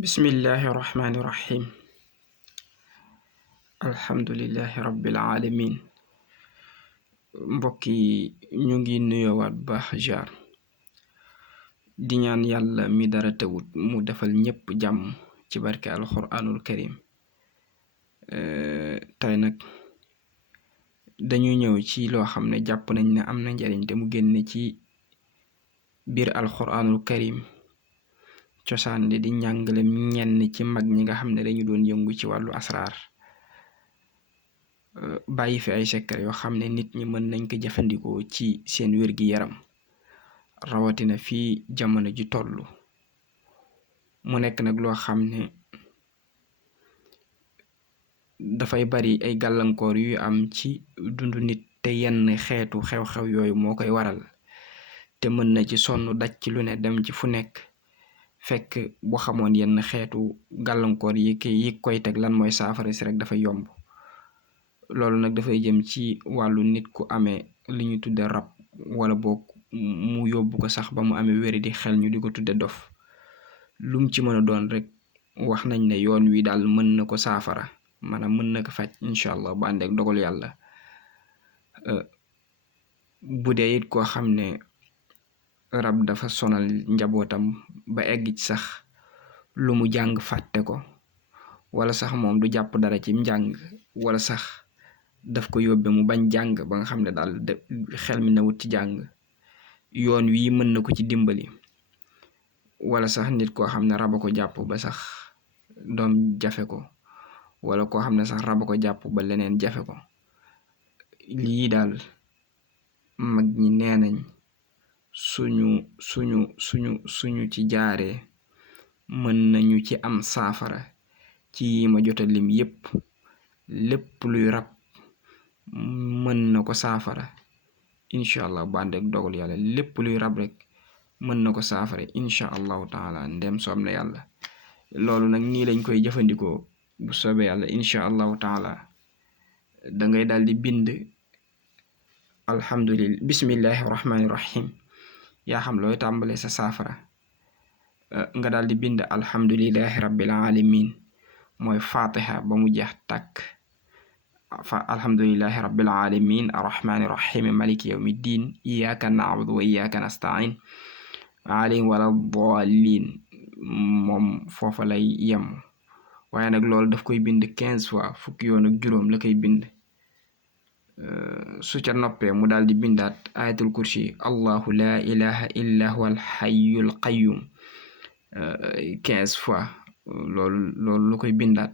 bismillahi rahmaani rahim alhamdulillahi rabbil alamin mbokk yi ñu ngi nuyoowaat baax jaar di ñaan yàlla mi dara tewut mu defal ñépp jàmm ci barke alxuraanul karim tey nag dañu ñëw ci loo xam ne jàpp nañ ne am na njariñ te mu génne ci biir alxuraanul karim cosaan li di njàngale ñenn ci mag ñi nga xam ne dañu doon yëngu ci wàllu asraar bàyyi fi ay secret yoo xam ne nit ñi mën nañ ko jëfandikoo ci seen wér-gi-yaram rawatina fii jamono ji tollu mu nekk nag loo xam ne dafay bari ay gàllankoor yu am ci dundu nit te yenn xeetu xew-xew yooyu moo koy waral te mën na ci sonn daj ci lu ne dem ci fu nekk fekk bu xamoon yenn xeetu gàllankoor yi koy teg lan mooy saafara si rek dafa yomb loolu nag dafay jëm ci wàllu nit ku amee li ñu tudde rab wala boog mu yóbbu ko sax ba mu amee wéri di xel ñu di ko tudde dof lum ci mën a doon rek wax nañ ne yoon wi daal mën na ko saafara maanaam mën na ko faj incha allah bu ànd ak dogal yàlla bu dee it koo xam ne rab dafa sonal njabootam ba egg ci sax lu mu jàng fàtte ko wala sax moom du jàpp dara ci njàng wala sax daf ko yóbbe mu bañ jàng ba nga xam ne daal xel mi nawut ci jàng yoon wii mën na ko ci dimbali wala sax nit koo xam ne raba ko jàpp ba sax doom jafe ko wala koo xam ne sax raba ko jàpp ba leneen jafe ko lii daal mag ñi nee nañ suñu ci jaaree mën nañu ci am saafara ci yi ma jota lim yépp lépp luy rab mën na ko saafara incha allah bu ànd ak dogal yàlla lépp luy rab rek mën na ko saafara incha allahu taala ndem soob na yàlla loolu nag nii lañ koy jëfandikoo bu soobee yàlla incha allahu taala dangay daal di bind alhamdulillah bismillahi rahmaani rahim yaa xam looy tàmbale sa saafara nga daal di bind alhamdulillahi rabbil alamin mooy fatiha ba mu jeex tàkk alhamdulillahi rabbil alamin arrahmani rahim maliki yawmi ddin iyyaka na'budu wa iyyaka nasta'in alayhim wala dallin moom foofa lay yem waaye nag loolu daf koy bind 15 fois fukki yoon ak juróom la koy bind su ca noppee mu daal di bindaat ayatul kursi allahu la ilaha illa huwa alhayyul qayyum 15 fois loolu lu koy bindaat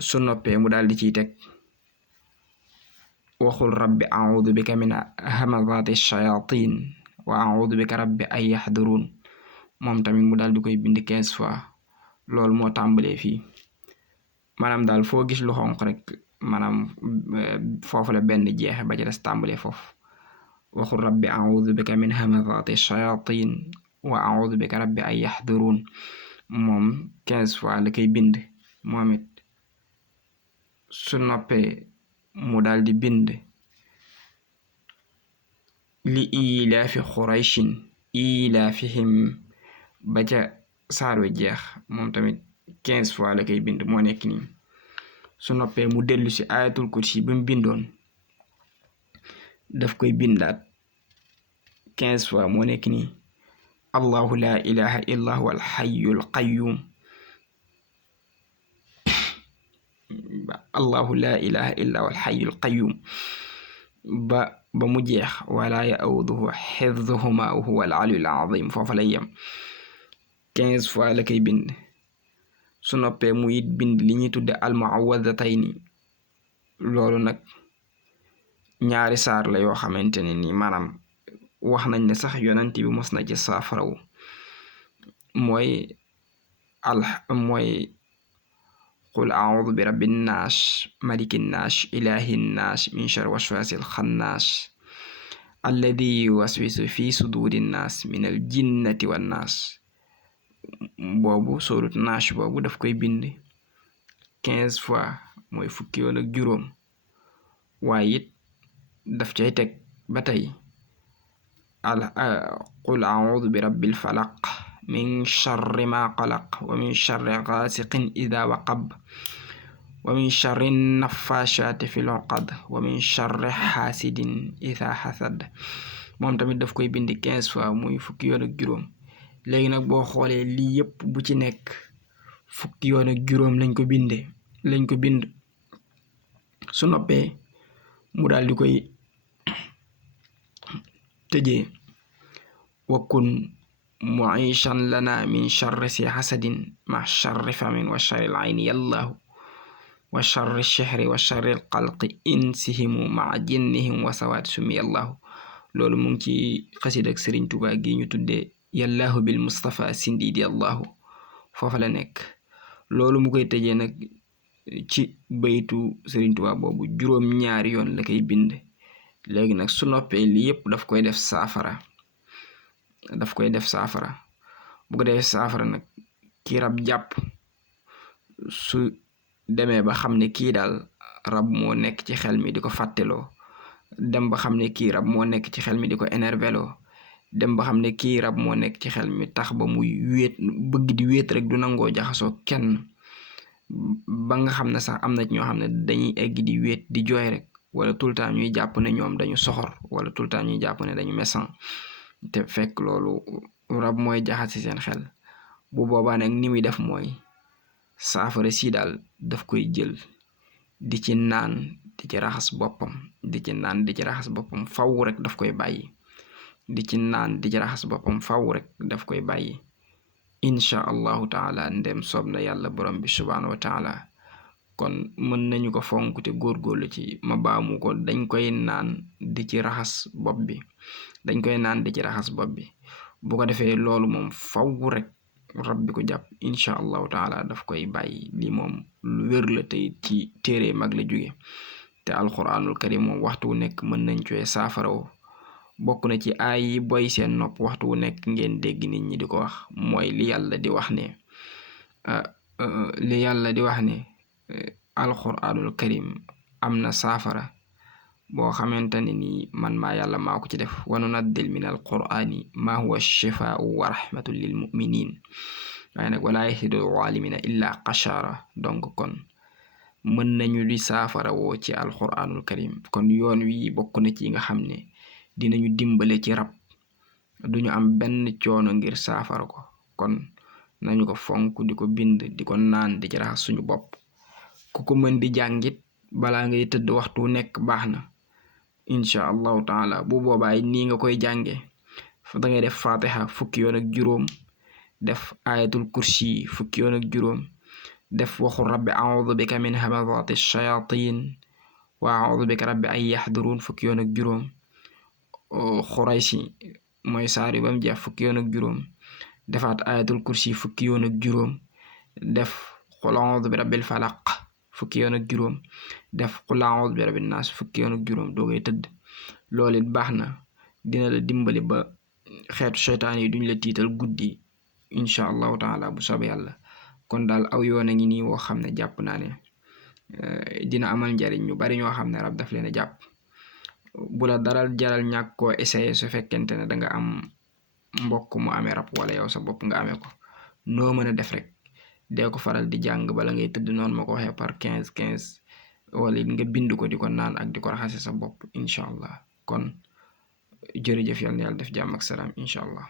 su noppee mu daal di ciy teg waxul rabbi a'udhu bika min hamazati shayatin wa a'udhu bika rabbi ay yahdurun moom tamit mu daal di koy bind 15 fois loolu moo tàmbalee fii maanaam daal foo gis lu xonq rek maanaam foofu la benn jeexe ba ci des tàmbalee foofu waxul rabbi a'udhu bika min hamazati shayatin wa a'udhu bika rabbi ay yahdurun moom 15 fois la koy bind moom it su noppee mu daal di bind li ilaafi xurayshin ilaafihim ba ca saaro jeex moom tamit 15 fois la koy bind moo nekk nii su noppee mu dellu si ayatul kursi ba mu bindoon daf koy bindaat 15 fois moo nekk nii allahu la ilaha illa huwa alhayyul qayyum allahu la ilaha illa huwa alhayyul qayyum ba mu jeex wala ya'uduhu hifdhuhuma wa huwa al-aliyyul azim foofa lay yem 15 fois la koy bind su noppee mu it bind li ñuy tudde al-mu'awwadatayni loolu nag ñaari saar la yoo xamante ne nii maanaam wax nañ ne sax yonent bi mos na ci saafarawu mooy qul a'udhu bi rabbin naas malikin naas ilahin naas min sharri waswasil xannaas alladi yuwaswisu fi sudurin naas min al jinnati wan naas boobu sóorut naas boobu daf koy bind 15 fois mooy fukki yoon ak juróom waaye it daf cay teg ba tey qul a'udhu bi rabbil falaq min charri ma qalaq wa min charri gaasiqin ida waqab wa min charri naffachaati fil uqad wa min charri xaasidin ida xasad. moom tamit daf koy bind 15 fois muy fukki yoon ak juróom. léegi nag boo xoolee lii yëpp bu ci nekk fukki yoon ak juróom lañ ko bind su noppee mu daal di koy tëjee wakun muishan lana min charri si xasadin ma charri famin wa charri al ayni yallahu wa charri chehri wa charri al qalqi insihimu maa jinnihim wa sawaat sumi yallahu. loolu mu ngi ci xasid ak Sëriñ Tuubaa gi ñu tuddee yallahu bil Mustafa sindidi allahu foofa la nekk. loolu mu koy tëjee nag ci baytu Sëriñ Tuubaa boobu juróom-ñaari yoon la koy bind. léegi nag su noppee lii yëpp daf koy def saafara bu ko defee saafara nag kii rab jàpp su demee ba xam ne kii daal rab moo nekk ci xel mi di ko fàtteloo, dem ba xam ne kii rab moo nekk ci xel mi di ko énerveloo, dem ba xam ne kii rab moo nekk ci xel mi tax ba muy wéet bëgg di wéet rek du nangoo jaxasoo kenn, ba nga xam ne sax am na ci ñoo xam ne dañuy egg di wéet di jooy rek, wala tout le temps ñuy jàpp ne ñoom dañu soxor, wala tout le temps ñuy jàpp ne dañu méchant, te fekk loolu rab mooy jaxase seen xel. bu boobaa nag ni muy def mooy saafara si daal daf koy jël di ci naan di ci raxas boppam faw rek daf koy bàyyi incha allahu taala ndem soob na yàlla borom bi subhaanahu wa taala. kon mën nañu ko fonk te góorgóorlu ci, ma baamu ko, dañ koy naan di ci raxas bopp bi bu ko defee loolu moom faw rek rab bi ko jàpp incha allahu taala daf koy bàyyi. lii moom lu wér la te ci téere mag la jóge, te alquranul karim moom waxtu wu nekk mën nañ cooy saafarawo. bokk na ci aay yi boy seen nopp waxtu wu nekk ngeen dégg nit ñi di ko wax mooy li yàlla di wax ne alquranul karim am na saafara boo xamante ne ni man maa yàlla maa ko ci def wa nunazzil min alqurani ma huwa shifaau wa rahmatun lil muminin waaye nag wala yazidu zalimina illa qashara. donc kon mën nañu di saafara woo ci alquranul karim. kon yoon wi bokk na ci nga xam ne dinañu dimbale ci rab, duñu am benn coono ngir saafara ko. kon nañu ko fonk di ko bind di ko naan di ci raxas suñu bopp. ku ko mën di jàngit balaa ngay tëdd waxtu nekk baax na incha allahu taala. bu boobaay nii nga koy jànge da ngay def fatiha fukki yoon ak juróom, def ayatul kursi fukki yoon ak juróom, def waxu rabbi a'udhu bika min hamazati shayatin wa a'udhu bika rabbi an yahdurun fukki yoon ak juróom, xuraysi mooy saari bam jeex fukki yoon ak juróom, defaat ayatul kursi fukki yoon ak juróom, def qul a'udhu bi rabbil falaq fukki yoon ak juróom, def qul a'udhu bi rabbin nas fukki yoon ak juróom doogay tëdd. loolu it baax na, dina la dimbali ba xeetu seytaan yi duñ la tiital guddi incha allahu taala bu soobee yàlla. kon daal aw yoon a ngi nii woo xam ne jàpp naa ne dina amal njariñ ñu bari ñoo xam ne rab daf leen a jàpp. bu la daral jaral ñàkk koo essayé su fekkente ne danga am mbokk mu amee rab wala yow sa bopp nga amee ko, noo mën a def rek dee ko faral di jàng bala ngay tëdd noonu ma ko waxee par 15 wala nga bind ko di ko naan ak di ko raxase sa bopp incha allah. kon jërëjëf yàlla na yàlla def jàmm ak salaam incha allah.